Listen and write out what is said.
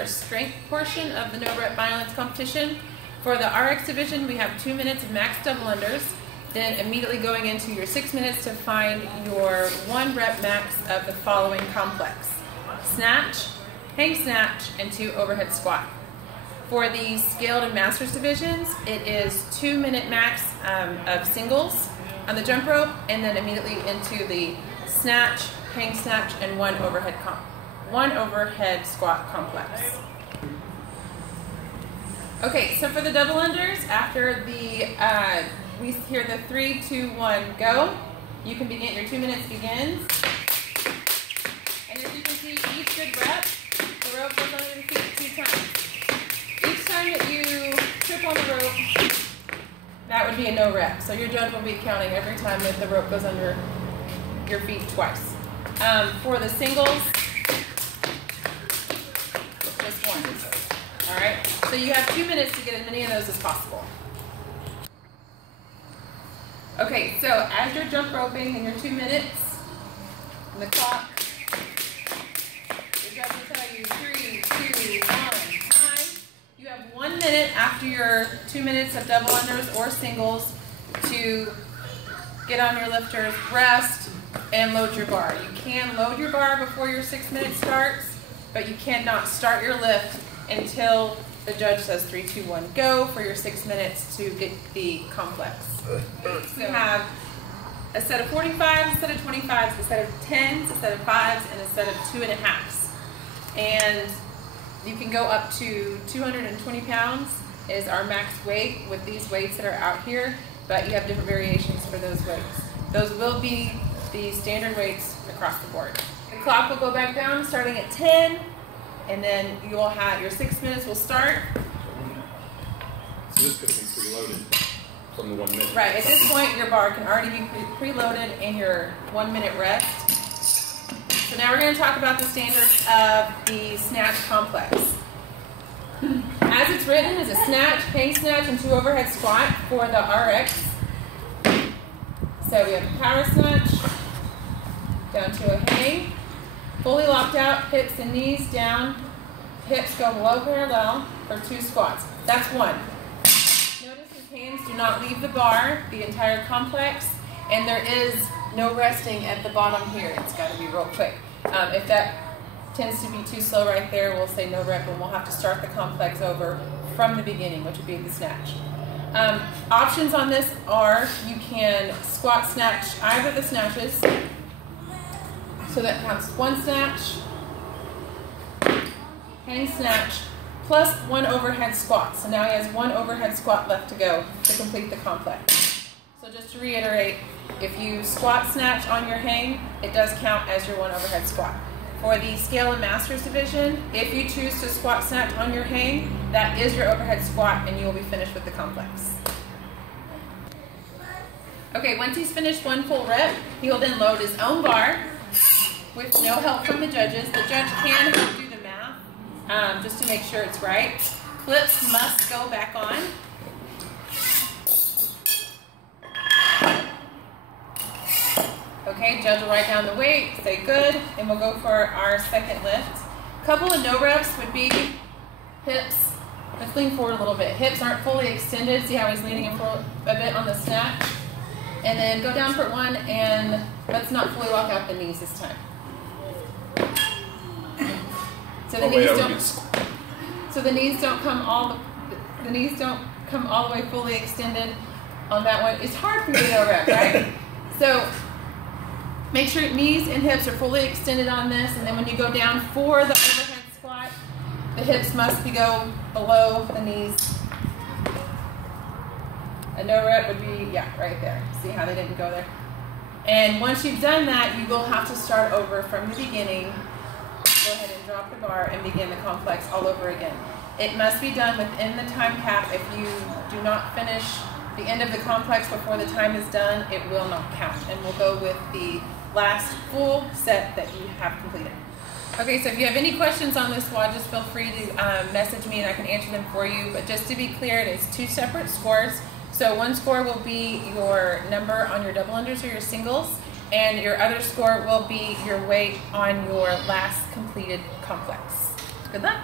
our strength portion of the no rep violence competition. For the RX division, we have 2 minutes of max double unders, then immediately going into your 6 minutes to find your 1 rep max of the following complex: snatch, hang snatch, and 2 overhead squat. For the scaled and masters divisions, it is 2 minute max of singles on the jump rope, and then immediately into the snatch, hang snatch, and 1 overhead squat complex. Okay, so for the double unders, after the we hear the 3, 2, 1, go, you can begin. Your 2 minutes begins, and as you can see, each good rep, the rope goes under your feet 2 times. Each time that you trip on the rope, that would be a no rep. So your judge will be counting every time that the rope goes under your feet twice. For the singles, just 1. All right. So you have 2 minutes to get as many of those as possible. Okay. So as you're jump roping in your 2 minutes, on the clock, your judge will tell you 3, 2, 1, time. You have 1 minute after your 2 minutes of double unders or singles to get on your lifters, rest, and load your bar. You can load your bar before your 6 minutes starts, but you cannot start your lift until the judge says 3, 2, 1, go for your 6 minutes to get the complex. So you have a set of 45s, a set of 25s, a set of 10s, a set of 5s, and a set of 2.5s. And you can go up to 220 pounds is our max weight with these weights that are out here, but you have different variations for those weights. Those will be the standard weights across the board. The clock will go back down starting at 10, and then you will have your 6 minutes will start. So this could be preloaded from the 1 minute. Right, at this point your bar can already be preloaded in your 1 minute rest. So now we're going to talk about the standards of the snatch complex. As it's written, is a snatch, hang snatch, and 2 overhead squat for the RX. So we have a power snatch, down to a hang, fully locked out, hips and knees down, hips go below parallel for 2 squats. That's 1. Notice his hands do not leave the bar the entire complex, and there is no resting at the bottom here. It's got to be real quick. If that tends to be too slow right there, we'll say no rep, and we'll have to start the complex over from the beginning, which would be the snatch. Options on this are you can squat snatch either of the snatches. So that counts 1 snatch, hang snatch, plus 1 overhead squat. So now he has 1 overhead squat left to go to complete the complex. So just to reiterate, if you squat snatch on your hang, it does count as your 1 overhead squat. For the scale and masters division, if you choose to squat snatch on your hang, that is your overhead squat, and you will be finished with the complex. Okay, once he's finished 1 full rep, he will then load his own bar with no help from the judges. The judge can help do the math just to make sure it's right. Clips must go back on. Okay, judge will write down the weight, say good, and we'll go for our second lift. A couple of no reps would be hips. Let's lean forward a little bit. Hips aren't fully extended. See how he's leaning in forward a bit on the snatch? And then go down for 1, and let's not fully lock out the knees this time. So the knees don't come all the way fully extended on that one. It's hard for you to no rep, right? So make sure knees and hips are fully extended on this, and then when you go down for the overhead squat, the hips must go below the knees. A no rep would be, yeah, right there. See how they didn't go there? And once you've done that, you will have to start over from the beginning. Go ahead and drop the bar and begin the complex all over again. It must be done within the time cap. If you do not finish the end of the complex before the time is done, it will not count. And we'll go with the last full set that you have completed. Okay, so if you have any questions on this WOD, just feel free to message me and I can answer them for you. But just to be clear, it is 2 separate scores. So 1 score will be your number on your double unders or your singles, and your other score will be your weight on your last completed complex. Good luck.